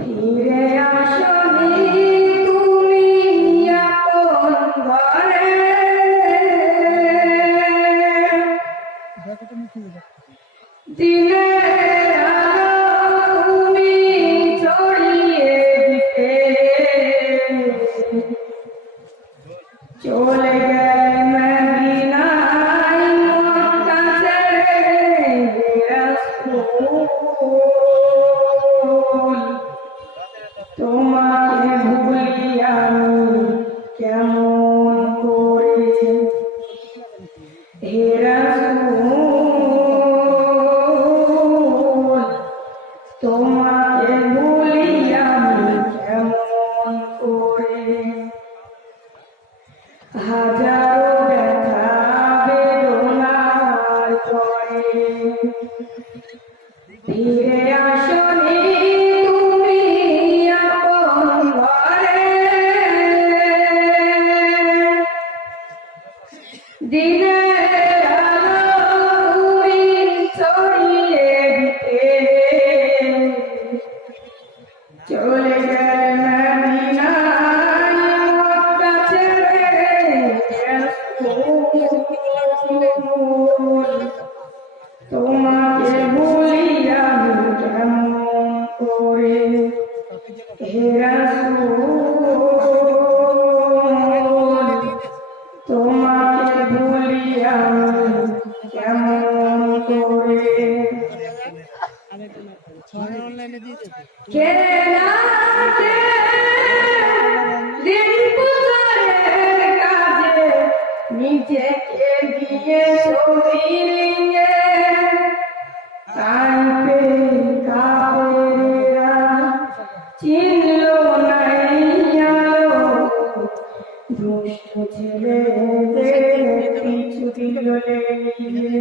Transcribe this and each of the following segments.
ফিরে আসনি তুমি আপন ঘরে, দিনের আলো তুমি ছড়িয়ে দিতে চলে গেলে মদিনায় মক্কা ছেড়ে রাসূল। তোমাকে ভুলি আমি কেমন করে হে রাসূল, তোমাকে ভুলি আমি কেমন করে। হাজারো ব্যথা বেদনার পরে ফিরে আসনি তুমি আপন ঘরে, দিনের আলো তুমি ছড়িয়ে দিতে চলে গেলেন মদিনায় মক্কা ছেড়ে রাসূল। তোমাকে ভুলি আমি কেমন করে হে রাসূল, তোমাকে ভুলি আমি কেমন করে। কেড়ে নাচে দিন পূজারের কাজে নিজেকে দিয়ে শরীরে কাঁপে কাফেরেরা চিনল না আলো, দুষ্ট ছেলেদের পিছু দিল লেলিয়ে।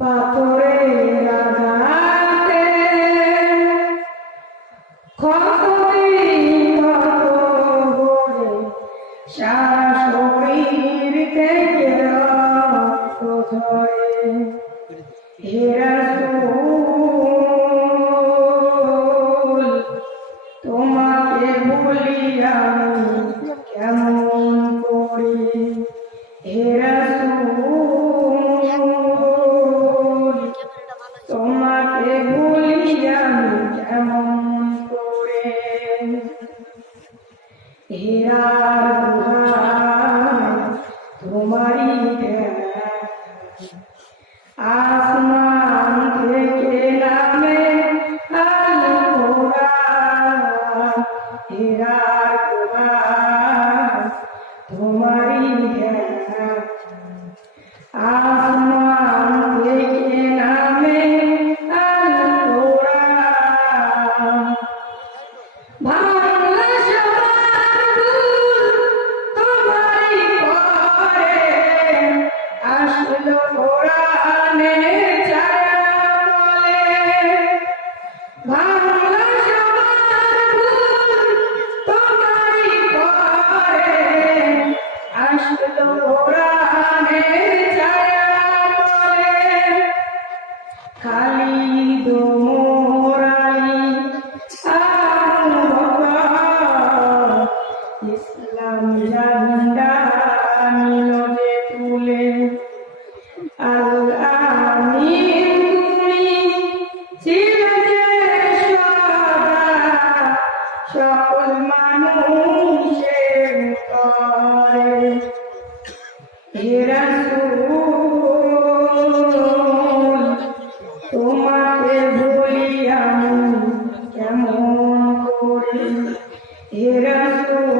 পাথরের আঘাতে ক্ষতই ক্ষত ভরে সারা শরীর থেকে রক্ত ঝরে হে রাসূল, তোমাকে ভুলি আমি কেমন করে হে রাসূল, তোমাকে ভুলি আমি কেমন করে। হীরার গুহায় তোমারই দেখা, আসমান থেকে নামে আল কোরআন। হীরার গুহায় তোমারই দেখা, আসমান থেকে নামে আল কোরআন। ভাঙলা সবার ভুল তোমারই পরে আসলো কোরআনের ছায়া বলে। ভাঙলা সবার ভুল তোমারই পরে আসলো কোরআনের ছায়া বলে। খালিদ মোরালি আবু বকর ইসলাম ঝান্ডা নিল যে তুলে। আল আমিন তুমি ছিলে যে সদা সকল মানুষের তরে হে রাসূল, তোমাকে ভুলি আমি কেমন করে হে রাসূল,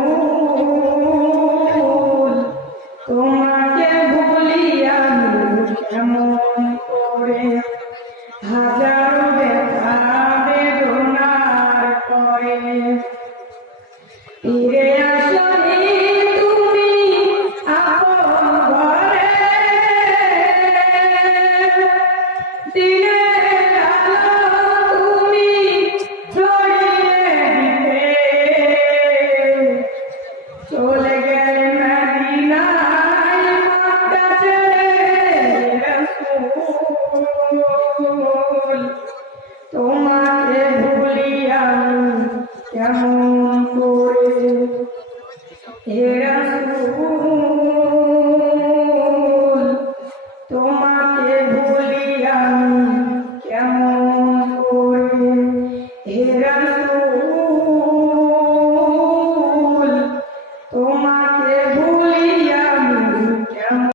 তোমাকে ভুলি আমি কেমন করে। হাজারো ব্যথা বেদনার পরে ফিরে আসি তোমাকে ভুলি আমি কেমন করে হে রাসূল